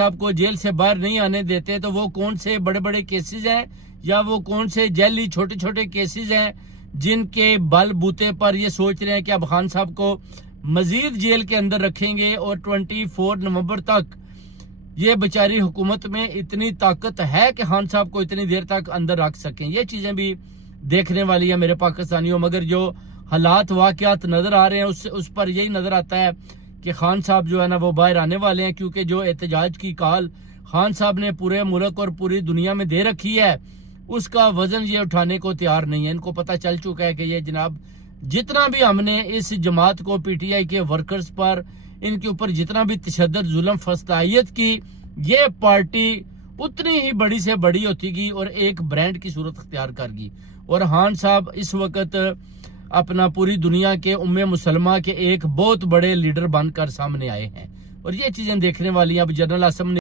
صاحب کو جیل سے باہر نہیں آنے دیتے تو وہ کون سے بڑے بڑے کیسز ہیں یا وہ کون سے جیلی چھوٹے چھوٹے کیسز ہیں جن کے بل بوتے پر یہ سوچ رہے ہیں کہ اب خان صاحب کو مزید جیل کے اندر رکھیں گے اور 24 نومبر تک یہ بیچاری حکومت میں اتنی طاقت ہے کہ خان صاحب کو اتنی دیر تک اندر رکھ سکیں. یہ چیزیں بھی دیکھنے والی ہیں میرے پاکستانیوں. مگر جو حالات واقعات نظر آ رہے ہیں اس پر یہی نظر آتا ہے کہ خان صاحب جو ہے نا وہ باہر آنے والے ہیں, کیونکہ جو احتجاج کی کال خان صاحب نے پورے ملک اور پوری دنیا میں دے رکھی ہے اس کا وزن یہ اٹھانے کو تیار نہیں ہے. ان کو پتہ چل چکا ہے کہ یہ جناب جتنا بھی ہم نے اس جماعت کو پی ٹی آئی کے ورکرز پر ان کے اوپر جتنا بھی تشدد ظلم فسطائیت کی, یہ پارٹی اتنی ہی بڑی سے بڑی ہوتی گی اور ایک برانڈ کی صورت اختیار کر گی. اور خان صاحب اس وقت اپنا پوری دنیا کے مسلمہ کے ایک بہت بڑے لیڈر بن کر سامنے آئے ہیں اور یہ چیزیں دیکھنے والی ہیں. اب جنرل اسمبلی